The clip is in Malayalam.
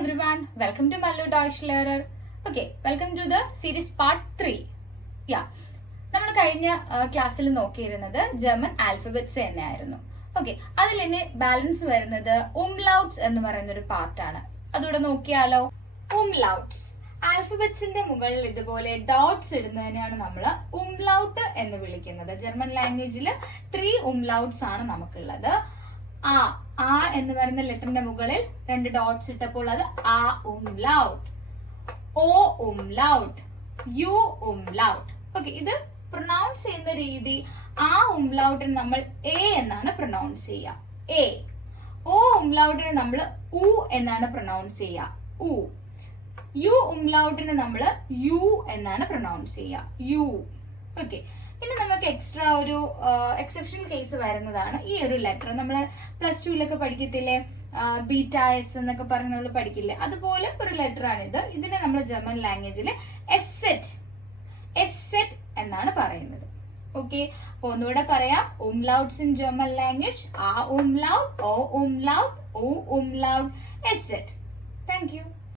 everyone, welcome to Mallu Deutsch Lehrer. Okay, welcome to the series part 3. Yeah, നമ്മൾ കഴിഞ്ഞ ക്ലാസ്സിൽ നോക്കിയിരുന്നത് ജർമ്മൻ ആൽഫബറ്റ്സ് തന്നെയായിരുന്നു. ഓക്കെ, അതിൽ ഇനി ബാലൻസ് വരുന്നത് ഉംലൗട്ട്സ് എന്ന് പറയുന്ന ഒരു പാർട്ടാണ്. അതുകൂടെ നോക്കിയാലോ. ഉംലൗട്ട്സ് ആൽഫബറ്റ്സിന്റെ മുകളിൽ ഇതുപോലെ ഡോട്ട്സ് ഇടുന്നതിനെയാണ് നമ്മൾ ഉംലൗട്ട് എന്ന് വിളിക്കുന്നത്. ജർമ്മൻ ലാംഗ്വേജിൽ 3 ഉംലൗട്ട്സ് ആണ് നമുക്കുള്ളത്. ആ എന്ന് പറയുന്ന ലെറ്ററിന്റെ മുകളിൽ 2 ഡോട്ട്സ് ഇട്ടപ്പോൾ അത് ആ umlaut, o umlaut, U umlaut. Okay, ഇത് പ്രൊനൗൺസ് ചെയ്യുന്ന രീതി ആ ഉംലൗട്ടിന് നമ്മൾ എ എന്നാണ് പ്രൊനൗൺസ് ചെയ്യുക, എ. ഓ ഉംലൗട്ടിന് നമ്മൾ ഉ എന്നാണ് പ്രൊനൗൺസ് ചെയ്യുക, ഉ. യു ഉംലൗട്ടിന് നമ്മൾ യു എന്നാണ് പ്രൊനൗൺസ് ചെയ്യുക, യു. ഓക്കെ, ഇനി നമുക്ക് എക്സ്ട്രാ ഒരു എക്സെപ്ഷണൽ കേസ് വരുന്നതാണ് ഈ ഒരു ലെറ്റർ. നമ്മൾ പ്ലസ് ടുവിലൊക്കെ പഠിക്കത്തില്ലേ, ബീറ്റ എസ് എന്നൊക്കെ പറഞ്ഞ് നമ്മൾ പഠിക്കില്ലേ, അതുപോലെ ഒരു ലെറ്റർ ആണിത്. ഇതിനെ നമ്മൾ ജർമ്മൻ ലാംഗ്വേജിൽ എസ്സെറ്റ് എന്നാണ് പറയുന്നത്. ഓക്കെ, അപ്പൊ ഒന്നുകൂടെ പറയാം. Umlauts in German language a umlaut, o umlaut, u umlaut, eszett. Thank U.